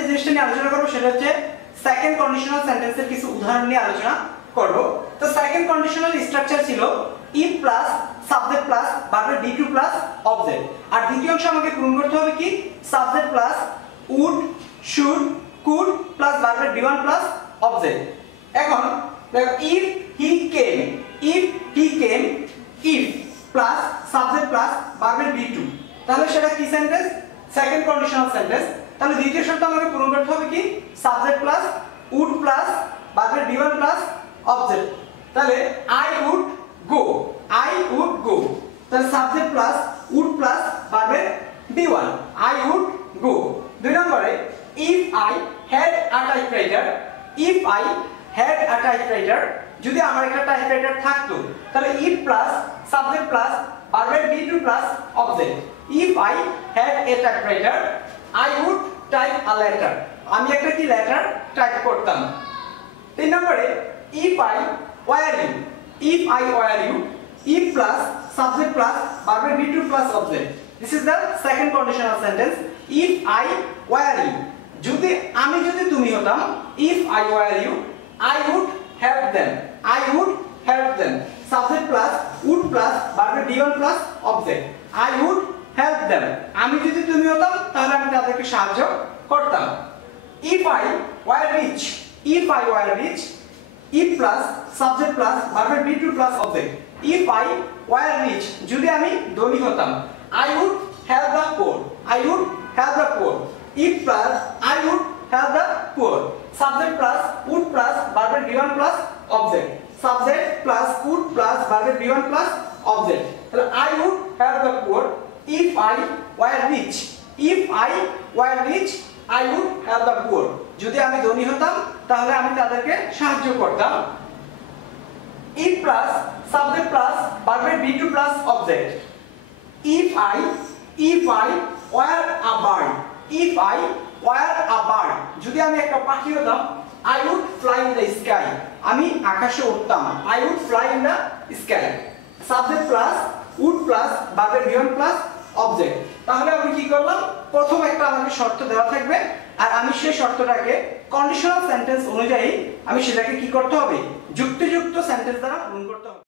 যে জিনিসটা নিয়ে আলোচনা করব সেটা হচ্ছে সেকেন্ড কন্ডিশনাল সেন্টেন্সের কিছু উদাহরণ নিয়ে আলোচনা করব। তো সেকেন্ড কন্ডিশনাল স্ট্রাকচার ছিল ইফ প্লাস সাবজেক্ট প্লাস ভার্বের বি টু প্লাস অবজেক্ট, আর দ্বিতীয় অংশ আমাকে পূরণ করতে হবে কি subject plus would should could plus ভার্বের বি ওয়ান প্লাস অবজেক্ট। এখন দেখো if he came if plus subject plus ভার্বের বি টু, তাহলে সেটা কি সেন্টেন্স? Second conditional sentence. তাহলে দ্বিতীয় শর্ত আমাকে পূরণ করতে হবে কি সাবজেক্ট প্লাস উড প্লাস ভার্বের বি ওয়ান প্লাস অবজেক্ট। তাহলে আই উড গো তাহলে সাবজেক্ট প্লাস উড প্লাস ভার্বের V one I would go. দুই নম্বরে if I had a typewriter, যদি আমার একটা টাইপরাইটার থাকতো তাহলে ইফ প্লাস সাবজেক্ট প্লাস ভার্বের V two plus object. If I had a typewriter I would type a letter, আমি একটা কি লেটার টাইপ করতাম। তিন নম্বরে if I wire you if plus subject plus verb be to plus object. This is the second conditional sentence. If I were you, যদি আমি যদি তুমি হতাম, if I were you I would help them subject plus would plus verb be1 plus object. I would help them, আমি যদি তুমি হতাম তাহলে আমি তাদেরকে সাহায্য করতাম। If I were rich if plus subject plus verb be2 plus object. If I were rich, যদি আমি ধনী হতাম, I would help the poor if plus I would help the poor subject plus would plus verb be1 plus object subject plus would plus verb be1 plus object. তাহলে I would help the poor if I were rich I would help the poor, যদি আমি ধনী হতাম তাহলে আমি তাদেরকে সাহায্য করতাম। If plus subject plus verb be2 plus object. If I were a bird, যদি আমি একটা পাখি হতাম, I would fly in the sky, আমি আকাশে উড়তাম, I would fly in the sky subject plus would plus verb be1 plus object. তাহলে আমি কি করলাম, প্রথম একটা আমাকে শর্ত দেওয়া থাকবে আর আমি সেই শর্তটাকে কন্ডিশনাল সেন্টেন্স অনুযায়ী আমি সেটাকে কি করতে হবে যুক্তিযুক্ত সেন্টেন্স দ্বারা পূরণ করতে হবে।